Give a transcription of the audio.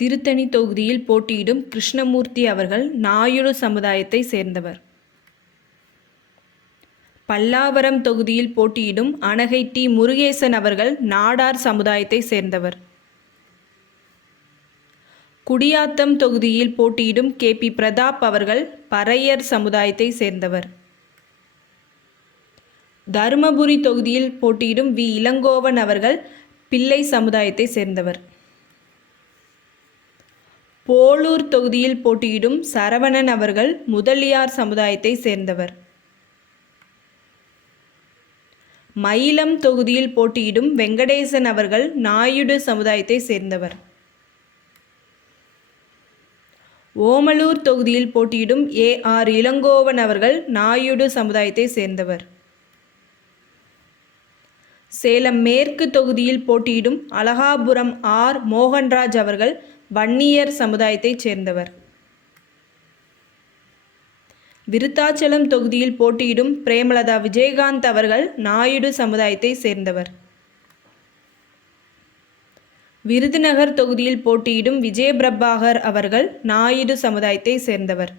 திருத்தணி தொகுதியில் போட்டியிடும் கிருஷ்ணமூர்த்தி அவர்கள் நாயுடு சமுதாயத்தை சேர்ந்தவர். பல்லாவரம் தொகுதியில் போட்டியிடும் அனகை டி. முருகேசன் அவர்கள் நாடார் சமுதாயத்தை சேர்ந்தவர். குடியாத்தம் தொகுதியில் போட்டியிடும் கே.பி. பிரதாப் அவர்கள் பறையர் சமுதாயத்தை சேர்ந்தவர். தருமபுரி தொகுதியில் போட்டியிடும் வி. இளங்கோவன் அவர்கள் பிள்ளை சமுதாயத்தை சேர்ந்தவர். போளூர் தொகுதியில் போட்டியிடும் சரவணன் அவர்கள் முதலியார் சமுதாயத்தை சேர்ந்தவர். மயிலம் தொகுதியில் போட்டியிடும் வெங்கடேசன் அவர்கள் நாயுடு சமுதாயத்தை சேர்ந்தவர். ஓமலூர் தொகுதியில் போட்டியிடும் ஏ.ஆர். இளங்கோவன் அவர்கள் நாயுடு சமுதாயத்தை சேர்ந்தவர். சேலம் மேற்கு தொகுதியில் போட்டியிடும் அலகாபுரம் ஆர். மோகன்ராஜ் அவர்கள் வன்னியர் சமுதாயத்தைச் சேர்ந்தவர். விருத்தாச்சலம் தொகுதியில் போட்டியிடும் பிரேமலதா விஜயகாந்த் அவர்கள் நாயுடு சமுதாயத்தை சேர்ந்தவர். விருதுநகர் தொகுதியில் போட்டியிடும் விஜயபிரபாகர் அவர்கள் நாயுடு சமுதாயத்தை சேர்ந்தவர்.